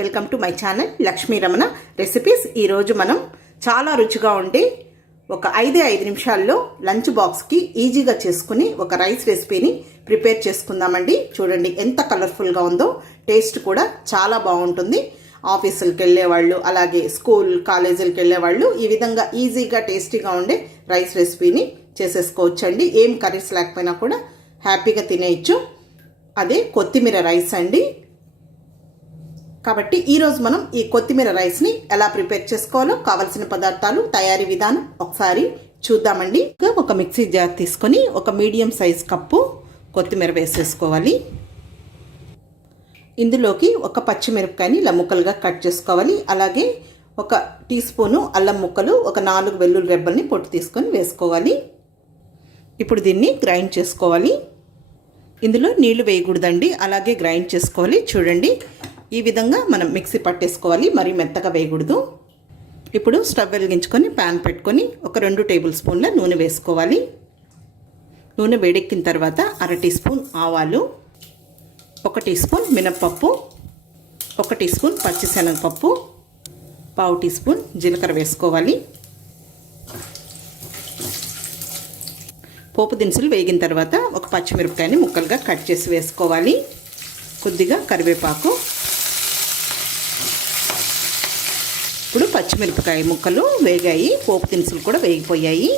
Welcome to my channel Lakshmi Ramana recipes. ఈరోజు మనం చాలా రుచిగా ఉండే ఒక 5 నిమిషాల్లో లంచ్ బాక్స్కి ఈజీగా చేసుకుని ఒక రైస్ రెసిపీని ప్రిపేర్ చేసుకుందామండి. చూడండి ఎంత కలర్ఫుల్గా ఉందో, టేస్ట్ కూడా చాలా బాగుంటుంది. ఆఫీసులకు వెళ్ళేవాళ్ళు, అలాగే స్కూల్ కాలేజీలకు వెళ్ళేవాళ్ళు ఈ విధంగా ఈజీగా టేస్టీగా ఉండే రైస్ రెసిపీని చేసేసుకోవచ్చండి. ఏం కర్రీస్ లేకపోయినా కూడా హ్యాపీగా తినేయచ్చు. అదే కొత్తిమీర రైస్ అండి. కాబట్టి ఈరోజు మనం ఈ కొత్తిమీర రైస్ని ఎలా ప్రిపేర్ చేసుకోవాలో కావలసిన పదార్థాలు, తయారీ విధానం ఒకసారి చూద్దామండి. ఒక మిక్సీ జార్ తీసుకొని ఒక మీడియం సైజ్ కప్పు కొత్తిమీర వేసేసుకోవాలి. ఇందులోకి ఒక పచ్చిమిరపకాయని ఇలా ముక్కలుగా కట్ చేసుకోవాలి. అలాగే ఒక టీ స్పూను అల్లం ముక్కలు, ఒక 4 వెల్లుల్లి రెబ్బల్ని పొట్టు తీసుకొని వేసుకోవాలి. ఇప్పుడు దీన్ని గ్రైండ్ చేసుకోవాలి. ఇందులో నీళ్లు వేయకూడదండి, అలాగే గ్రైండ్ చేసుకోవాలి. చూడండి ఈ విధంగా మనం మిక్సీ పట్టేసుకోవాలి, మరీ మెత్తగా వేయకూడదు. ఇప్పుడు స్టవ్ వెలిగించుకొని ప్యాన్ పెట్టుకొని ఒక 2 టేబుల్ స్పూన్ల నూనె వేసుకోవాలి. నూనె వేడెక్కిన తర్వాత 1/2 టీ స్పూన్ ఆవాలు, 1 టీ స్పూన్ మినప్పప్పు, 1 టీ స్పూన్ పచ్చిశనగపప్పు, 1/2 టీ స్పూన్ జీలకర్ర వేసుకోవాలి. పోపు దినుసులు వేగిన తర్వాత ఒక పచ్చిమిరపకాయని ముక్కలుగా కట్ చేసి వేసుకోవాలి. కొద్దిగా కరివేపాకు. ఇప్పుడు పచ్చిమిరపకాయ ముక్కలు వేగాయి, పోపు దినుసులు కూడా వేగిపోయాయి.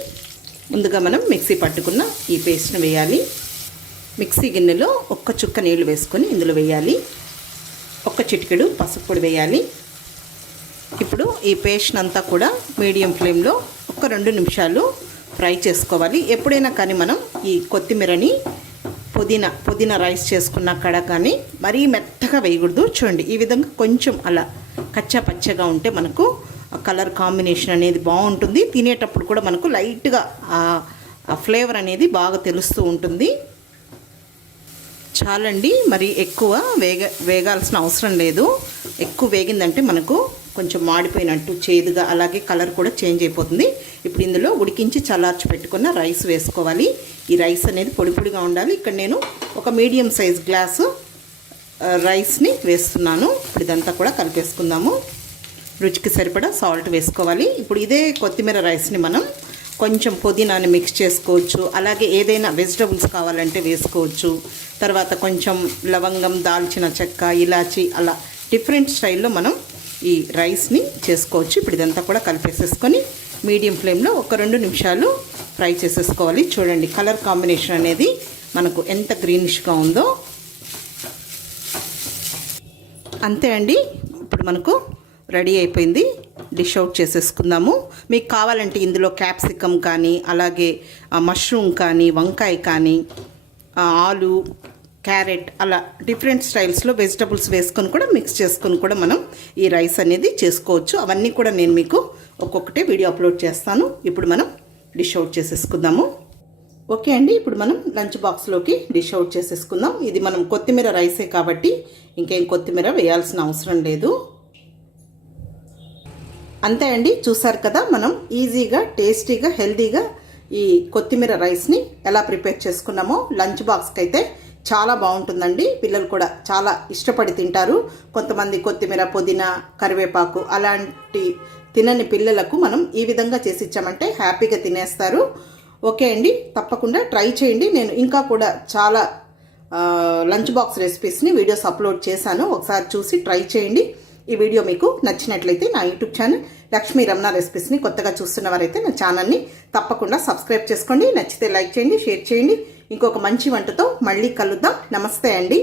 ముందుగా మనం మిక్సీ పట్టుకున్న ఈ పేస్ట్ని వేయాలి. మిక్సీ గిన్నెలో 1 చుక్క నీళ్లు వేసుకొని ఇందులో వేయాలి. 1 చిటికెడు పసుపు పొడి వేయాలి. ఇప్పుడు ఈ పేస్ట్ అంతా కూడా మీడియం ఫ్లేమ్లో ఒక 2 నిమిషాలు ఫ్రై చేసుకోవాలి. ఎప్పుడైనా కానీ మనం ఈ కొత్తిమీరని పుదీనా రైస్ చేసుకున్న కడ కానీ మరీ మెత్తగా వేయకూడదు. చూడండి ఈ విధంగా కొంచెం అలా కచ్చా పచ్చగా ఉంటే మనకు కలర్ కాంబినేషన్ అనేది బాగుంటుంది. తినేటప్పుడు కూడా మనకు లైట్గా ఆ ఫ్లేవర్ అనేది బాగా తెలుస్తూ ఉంటుంది. చాలండి, మరి ఎక్కువ వేగాల్సిన అవసరం లేదు. ఎక్కువ వేగిందంటే మనకు కొంచెం మాడిపోయినట్టు చేదుగా, అలాగే కలర్ కూడా చేంజ్ అయిపోతుంది. ఇప్పుడు ఇందులో ఉడికించి చల్లార్చి పెట్టుకున్న రైస్ వేసుకోవాలి. ఈ రైస్ అనేది పొడి పొడిగా ఉండాలి. ఇక్కడ నేను ఒక మీడియం సైజ్ గ్లాసు రైస్ని వేస్తున్నాను. ఇప్పుడు ఇదంతా కూడా కలిపేసుకుందాము. రుచికి సరిపడా సాల్ట్ వేసుకోవాలి. ఇప్పుడు ఇదే కొత్తిమీర రైస్ని మనం కొంచెం పుదీనాని మిక్స్ చేసుకోవచ్చు, అలాగే ఏదైనా వెజిటబుల్స్ కావాలంటే వేసుకోవచ్చు. తర్వాత కొంచెం లవంగం, దాల్చిన చెక్క, ఇలాచి, అలా డిఫరెంట్ స్టైల్లో మనం ఈ రైస్ని చేసుకోవచ్చు. ఇప్పుడు ఇదంతా కూడా కలిపేసేసుకొని మీడియం ఫ్లేమ్లో ఒక 2 నిమిషాలు ఫ్రై చేసేసుకోవాలి. చూడండి కలర్ కాంబినేషన్ అనేది మనకు ఎంత గ్రీనిష్గా ఉందో. అంతే అండి, ఇప్పుడు మనకు రెడీ అయిపోయింది. డిష్ అవుట్ చేసేసుకుందాము. మీకు కావాలంటే ఇందులో క్యాప్సికమ్ కానీ, అలాగే మష్రూమ్ కానీ, వంకాయ కానీ, ఆలు, క్యారెట్, అలా డిఫరెంట్ స్టైల్స్లో వెజిటబుల్స్ వేసుకొని కూడా మిక్స్ చేసుకొని కూడా మనం ఈ రైస్ అనేది చేసుకోవచ్చు. అవన్నీ కూడా నేను మీకు ఒక్కొక్కటే వీడియో అప్లోడ్ చేస్తాను. ఇప్పుడు మనం డిష్ అవుట్ చేసేసుకుందాము. ఓకే అండి, ఇప్పుడు మనం లంచ్ బాక్స్లోకి డిష్ అవుట్ చేసేసుకుందాం. ఇది మనం కొత్తిమీర రైసే కాబట్టి ఇంకేం కొత్తిమీర వేయాల్సిన అవసరం లేదు. అంతే అండి, చూసారు కదా మనం ఈజీగా, టేస్టీగా, హెల్తీగా ఈ కొత్తిమీర రైస్ని ఎలా ప్రిపేర్ చేసుకున్నామో. లంచ్ బాక్స్కి అయితే చాలా బాగుంటుందండి. పిల్లలు కూడా చాలా ఇష్టపడి తింటారు. కొంతమంది కొత్తిమీర, పుదీనా, కరివేపాకు అలాంటి తినని పిల్లలకు మనం ఈ విధంగా చేసి ఇచ్చామంటే హ్యాపీగా తినేస్తారు. ఓకే అండి, తప్పకుండా ట్రై చేయండి. నేను ఇంకా కూడా చాలా లంచ్ బాక్స్ రెసిపీస్ని వీడియోస్ అప్లోడ్ చేశాను. ఒకసారి చూసి ట్రై చేయండి. ఈ వీడియో మీకు నచ్చినట్లయితే నా యూట్యూబ్ ఛానల్ లక్ష్మీ రమణ రెసిపీస్ని కొత్తగా చూస్తున్నవారైతే నా ఛానల్ని తప్పకుండా సబ్స్క్రైబ్ చేసుకోండి. నచ్చితే లైక్ చేయండి, షేర్ చేయండి. ఇంకొక మంచి వంటతో మళ్ళీ కలుద్దాం. నమస్తే అండి.